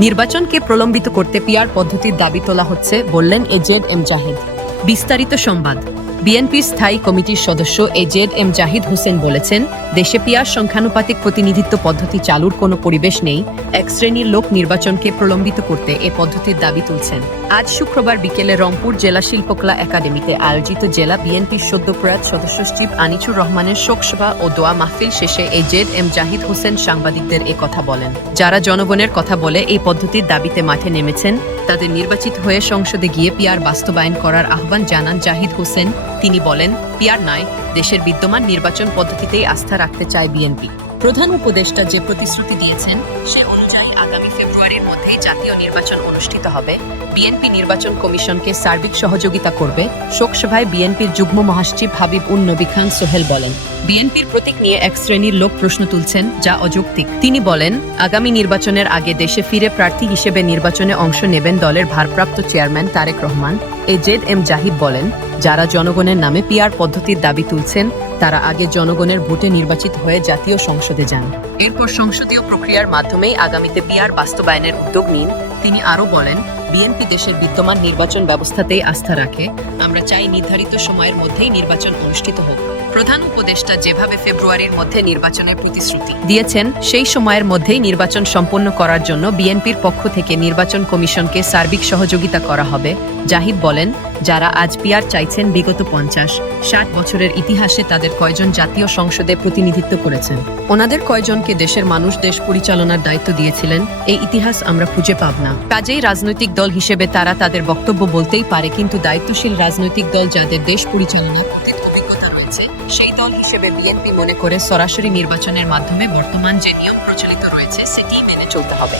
নির্বাচনকে প্রলম্বিত করতে পিয়ার পদ্ধতির দাবি তোলা হচ্ছে বললেন এজেড এম জাহেদ। বিস্তারিত সংবাদ। বিএনপির স্থায়ী কমিটির সদস্য এজেড এম জাহিদ হোসেন বলেছেন, দেশে পিয়ার সংখ্যানুপাতিক প্রতিনিধিত্ব পদ্ধতি চালুর কোনো পরিবেশ নেই, এক শ্রেণির লোক নির্বাচনকে প্রলম্বিত করতে এ পদ্ধতির দাবি তুলছেন। আজ শুক্রবার বিকেলে রংপুর জেলা শিল্পকলা একাডেমিতে আয়োজিত জেলা বিএনপির সদ্যপ্রয়াত সদস্য সচিব আনিচুর রহমানের শোকসভা ও দোয়া মাহফিল শেষে এজেড এম জাহিদ হোসেন সাংবাদিকদের কথা বলেন। যারা জনগণের কথা বলে এই পদ্ধতির দাবিতে মাঠে নেমেছেন তাদের নির্বাচিত হয়ে সংসদে গিয়ে পিয়ার বাস্তবায়ন করার আহ্বান জানান জাহিদ হোসেন। তিনি বলেন, পিয়ার নয়, দেশের বিদ্যমান নির্বাচন পদ্ধতিতেই আস্থা রাখতে চায় বিএনপি। প্রধান উপদেষ্টা যে প্রতিশ্রুতি দিয়েছেন, সে আগামী ফেব্রুয়ারির মধ্যে জাতীয় নির্বাচন অনুষ্ঠিত হবে। বিএনপি নির্বাচন কমিশনকে সার্বিক সহযোগিতা করবে, শোকসভায় বিএনপির যুগ্ম মহাসচিব হাবিব উন নবী খান সোহেল বলেন। বিএনপির প্রতীক নিয়ে এক শ্রেণির লোক প্রশ্ন তুলছেন, যা অযৌক্তিক। তিনি বলেন, আগামী নির্বাচনের আগে দেশে ফিরে প্রার্থী হিসেবে নির্বাচনে অংশ নেবেন দলের ভারপ্রাপ্ত chairman Tarique Rahman. A Z M Zahid বলেন, যারা জনগণের নামে পিআর পদ্ধতির দাবি তুলছেন, তারা আগে জনগণের ভোটে নির্বাচিত হয়ে জাতীয় সংসদে যান। এরপর সংসদীয় প্রক্রিয়ার মাধ্যমেই আগামীতে পিআর বাস্তবায়নের উদ্যোগ নিন। তিনি আরও বলেন, বিএনপি দেশের বিদ্যমান নির্বাচন ব্যবস্থাতেই আস্থা রাখে। আমরা চাই নির্ধারিত সময়ের মধ্যেই নির্বাচন অনুষ্ঠিত হোক। প্রধান উপদেষ্টা যেভাবে ফেব্রুয়ারির মধ্যে নির্বাচনের প্রতিশ্রুতি দিয়েছেন, সেই সময়ের মধ্যেই নির্বাচন সম্পন্ন করার জন্য বিএনপির পক্ষ থেকে নির্বাচন কমিশনকে সার্বিক সহযোগিতা করা হবে। জাহিদ বলেন, যারা আজ পিয়ার চাইছেন বিগত পঞ্চাশ, ষাট বছরের ইতিহাসে তাদের কয়জন জাতীয় সংসদে প্রতিনিধিত্ব করেছেন। ওনাদের কয়জনকে দেশের মানুষ দেশ পরিচালনার দায়িত্ব দিয়েছিলেন, এই ইতিহাস আমরা খুঁজে পাব না। কাজেই রাজনৈতিক দল হিসেবে তারা তাদের বক্তব্য বলতেই পারে, কিন্তু দায়িত্বশীল রাজনৈতিক দল যাদের দেশ পরিচালনার যাচ্ছে। সেই দল হিসেবে বিএনপি মনে করে সরাসরি নির্বাচনের মাধ্যমে বর্তমান যে নিয়ম প্রচলিত রয়েছে সেটি মেনে চলতে হবে।